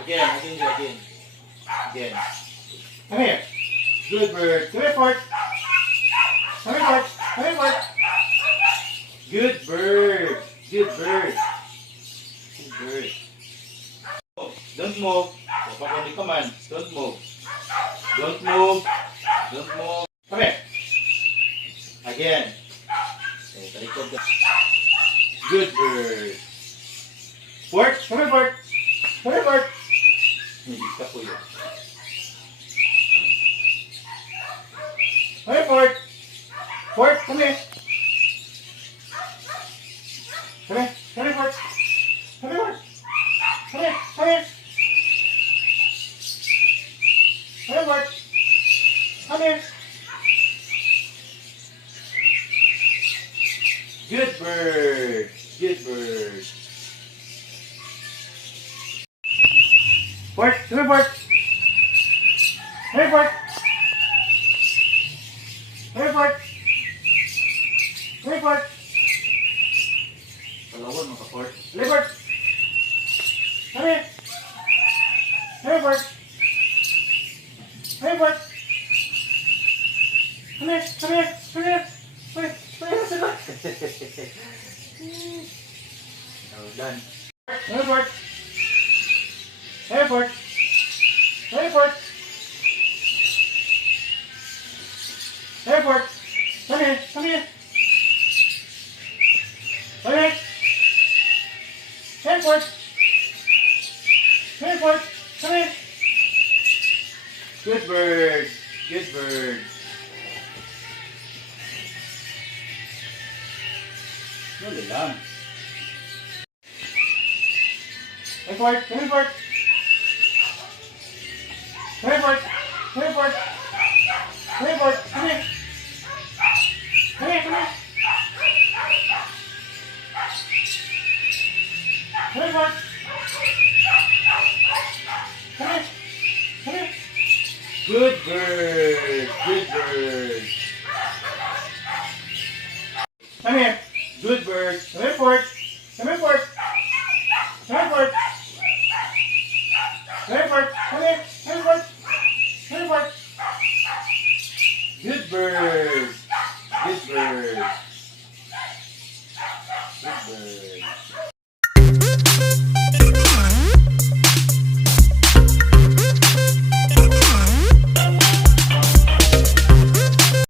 Again. Again. Come here. Good bird. Come here, Fort. Come here, Fort. Come here, Fort. Good bird. Good bird. Good bird. Don't move. Papa only command. Don't move. Don't move. Don't move. Come here. Again. Okay, talikod ka. Good bird. Fort. Come here, Fort. Come here, Fort. Hindi ka po yun. Come here, Fort. Fort, come here. Come here. Come here, Fort. Come here, Fort. Come here. Come here. Come here, Fort. Come here. Good bird. Good bird. Fort, come here, Fort. Come here, Fort. Come here, Fort. Come here, Fort. Palawan mo ka, Fort. Come here, Fort. Come here. Come here, Fort. Come here, Fort. Come here, come here, come here. Come here, come here, come here. Oh, done. Come here, Fort. Come here, Fort. Come here, Fort. Come here, Fort. Come here, come here. Come here. Come here, Fort. Come here, Fort. Come here. Good bird. Good bird. Dali lang. Come here, Fort. Come here, Fort. Come here, Fort. Come here, Fort. Come here, Fort. Come here. Come here, come here. Come here, Fort. Come here. Come here. Good bird. Good bird. Come here. Good bird. Come here, Fort. Come here, Fort. Come here, Fort. Come here, Fort. Come here. Come here, Fort. Come here, Fort. Good bird.